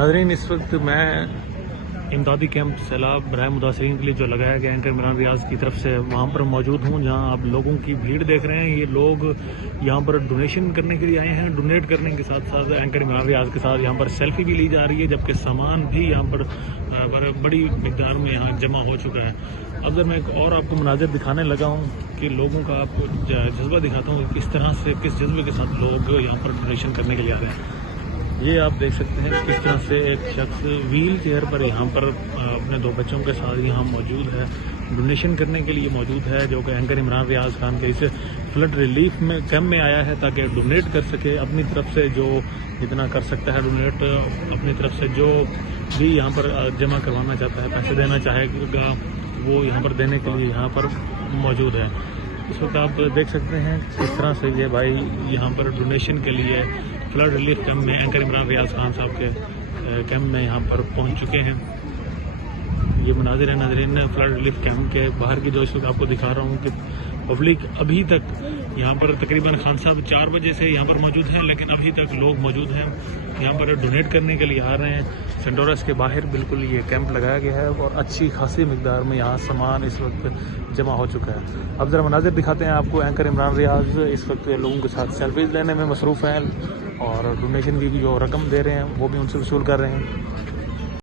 नाज़रीन, इस वक्त मैं इमदादी कैंप सैलाब बराए मुतासरीन के लिए जो लगाया गया एंकर इमरान रियाज की तरफ से वहाँ पर मौजूद हूँ, जहाँ आप लोगों की भीड़ देख रहे हैं। ये लोग यहाँ पर डोनेशन करने के लिए आए हैं। डोनेट करने के साथ साथ एंकर इमरान रियाज के साथ यहाँ पर सेल्फी भी ली जा रही है, जबकि सामान भी यहाँ पर बड़ी मिकदार में यहाँ जमा हो चुका है। अब जब मैं एक और आपको मनाजिर दिखाने लगा हूँ कि लोगों का आपको जज्बा दिखाता हूँ, किस तरह से किस जज्बे के साथ लोग यहाँ पर डोनेशन करने के लिए आ रहे हैं। ये आप देख सकते हैं किस तरह से एक शख्स व्हील चेयर पर यहाँ पर अपने दो बच्चों के साथ यहाँ मौजूद है, डोनेशन करने के लिए मौजूद है, जो कि एंकर इमरान रियाज खान के इस फ्लड रिलीफ में कैंप में आया है ताकि डोनेट कर सके अपनी तरफ से, जो जितना कर सकता है डोनेट अपनी तरफ से, जो भी यहाँ पर जमा करवाना चाहता है, पैसे देना चाहेगा, वो यहाँ पर देने के लिए यहाँ पर मौजूद है। इस वक्त आप देख सकते हैं किस तरह से ये भाई यहाँ पर डोनेशन के लिए फ्लड रिलीफ कैंप में एंकर इमरान रियाज खान साहब के कैंप में यहाँ पर पहुँच चुके हैं। ये मनाजिर है नाज़रीन फ्लड रिलीफ कैंप के बाहर की, जो इस वक्त आपको दिखा रहा हूँ कि पब्लिक अभी तक यहाँ पर तकरीबन खान साहब 4 बजे से यहाँ पर मौजूद हैं, लेकिन अभी तक लोग मौजूद हैं, यहाँ पर डोनेट करने के लिए आ रहे हैं। सेंटोरस के बाहर बिल्कुल ये कैंप लगाया गया है और अच्छी खासी मिकदार में यहाँ सामान इस वक्त जमा हो चुका है। अब ज़रा मनाजिर दिखाते हैं आपको। एंकर इमरान रियाज इस वक्त लोगों के साथ सेल्फीज लेने में मसरूफ़ हैं और डोनेशन की जो रकम दे रहे हैं वो भी उनसे वसूल कर रहे हैं।